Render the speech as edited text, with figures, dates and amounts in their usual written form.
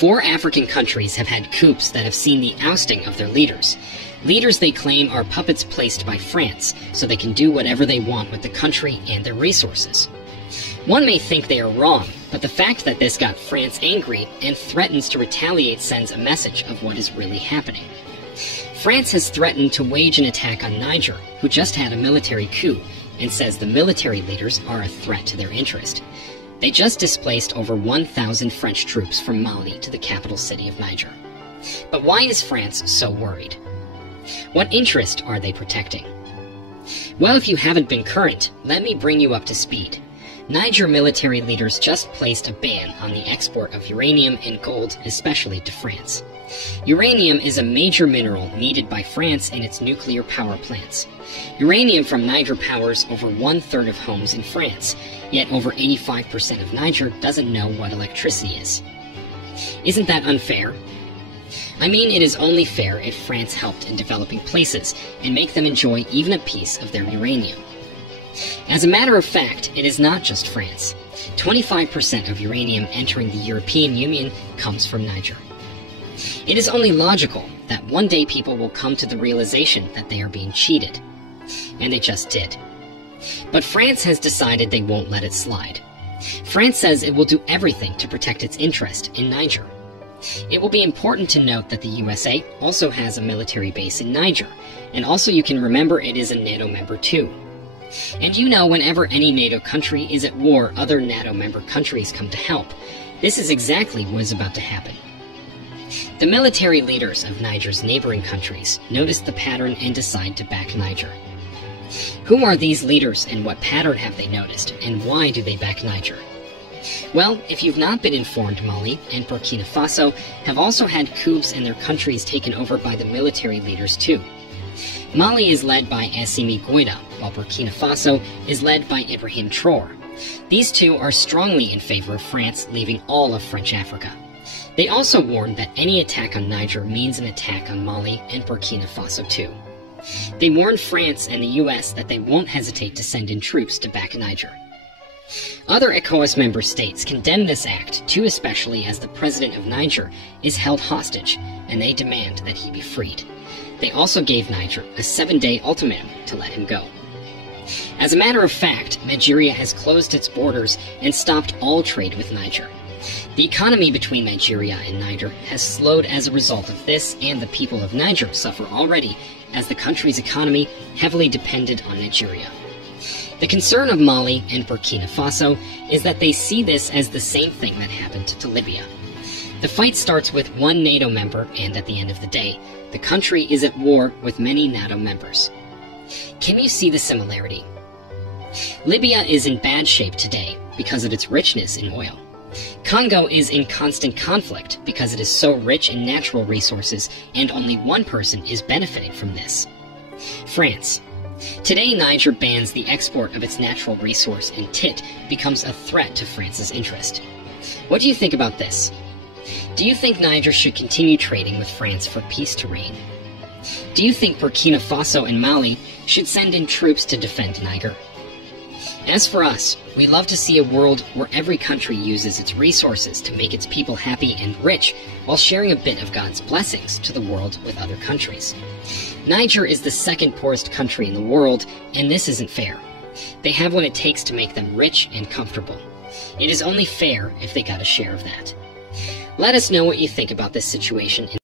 4 African countries have had coups that have seen the ousting of their leaders. Leaders they claim are puppets placed by France, so they can do whatever they want with the country and their resources. One may think they are wrong, but the fact that this got France angry and threatens to retaliate sends a message of what is really happening. France has threatened to wage an attack on Niger, who just had a military coup, and says the military leaders are a threat to their interest. They just displaced over 1,000 French troops from Mali to the capital city of Niger. But why is France so worried? What interest are they protecting? Well, if you haven't been current, let me bring you up to speed. Niger military leaders just placed a ban on the export of uranium and gold, especially to France. Uranium is a major mineral needed by France in its nuclear power plants. Uranium from Niger powers over 1/3 of homes in France, yet over 85% of Niger doesn't know what electricity is. Isn't that unfair? I mean, it is only fair if France helped in developing places and make them enjoy even a piece of their uranium. As a matter of fact, it is not just France. 25% of uranium entering the European Union comes from Niger. It is only logical that one day people will come to the realization that they are being cheated. And they just did. But France has decided they won't let it slide. France says it will do everything to protect its interest in Niger. It will be important to note that the USA also has a military base in Niger, and also you can remember it is a NATO member too. And you know, whenever any NATO country is at war, other NATO member countries come to help. This is exactly what is about to happen. The military leaders of Niger's neighboring countries notice the pattern and decide to back Niger. Who are these leaders and what pattern have they noticed, and why do they back Niger? Well, if you've not been informed, Mali and Burkina Faso have also had coups in their countries taken over by the military leaders too. Mali is led by Assimi Goïta, while Burkina Faso is led by Ibrahim Traoré. These two are strongly in favor of France leaving all of French Africa. They also warned that any attack on Niger means an attack on Mali and Burkina Faso too. They warned France and the US that they won't hesitate to send in troops to back Niger. Other ECOWAS member states condemn this act, too, especially as the president of Niger is held hostage, and they demand that he be freed. They also gave Niger a 7-day ultimatum to let him go. As a matter of fact, Nigeria has closed its borders and stopped all trade with Niger. The economy between Nigeria and Niger has slowed as a result of this, and the people of Niger suffer already as the country's economy heavily depended on Nigeria. The concern of Mali and Burkina Faso is that they see this as the same thing that happened to Libya. The fight starts with one NATO member, and at the end of the day, the country is at war with many NATO members. Can you see the similarity? Libya is in bad shape today because of its richness in oil. Congo is in constant conflict because it is so rich in natural resources and only one person is benefiting from this. France. Today, Niger bans the export of its natural resource and tit becomes a threat to France's interest. What do you think about this? Do you think Niger should continue trading with France for peace to reign? Do you think Burkina Faso and Mali should send in troops to defend Niger? As for us, we love to see a world where every country uses its resources to make its people happy and rich while sharing a bit of God's blessings to the world with other countries. Niger is the second poorest country in the world, and this isn't fair. They have what it takes to make them rich and comfortable. It is only fair if they got a share of that. Let us know what you think about this situation.